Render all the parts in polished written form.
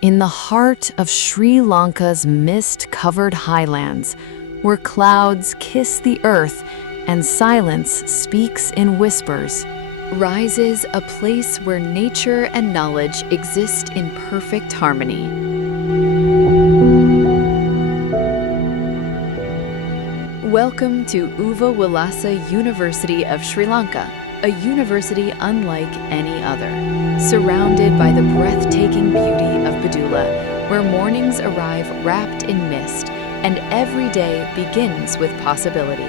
In the heart of Sri Lanka's mist-covered highlands, where clouds kiss the earth and silence speaks in whispers, rises a place where nature and knowledge exist in perfect harmony. Welcome to Uva Wellassa University of Sri Lanka, a university unlike any other. Surrounded by the breathtaking beauty of Padula, where mornings arrive wrapped in mist and every day begins with possibility.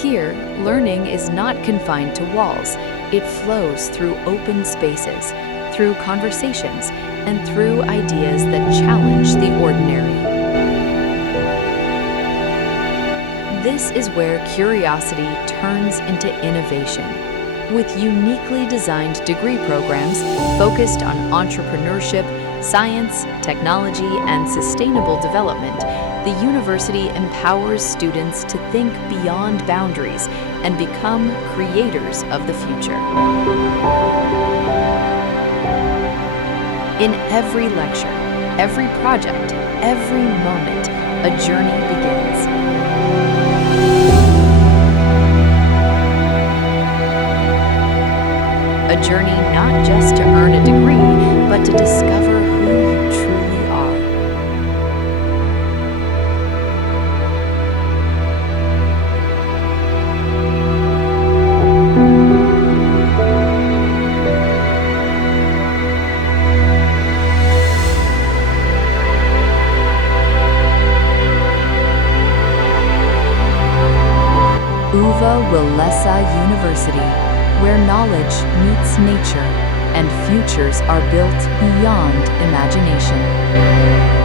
Here, learning is not confined to walls. It flows through open spaces, through conversations, and through ideas that challenge the ordinary. This is where curiosity turns into innovation. With uniquely designed degree programs focused on entrepreneurship, science, technology, and sustainable development, the university empowers students to think beyond boundaries and become creators of the future. In every lecture, every project, every moment, a journey begins. A journey not just to earn a degree, but to discover who you truly are. Uva Wellassa University, where knowledge meets nature and futures are built beyond imagination.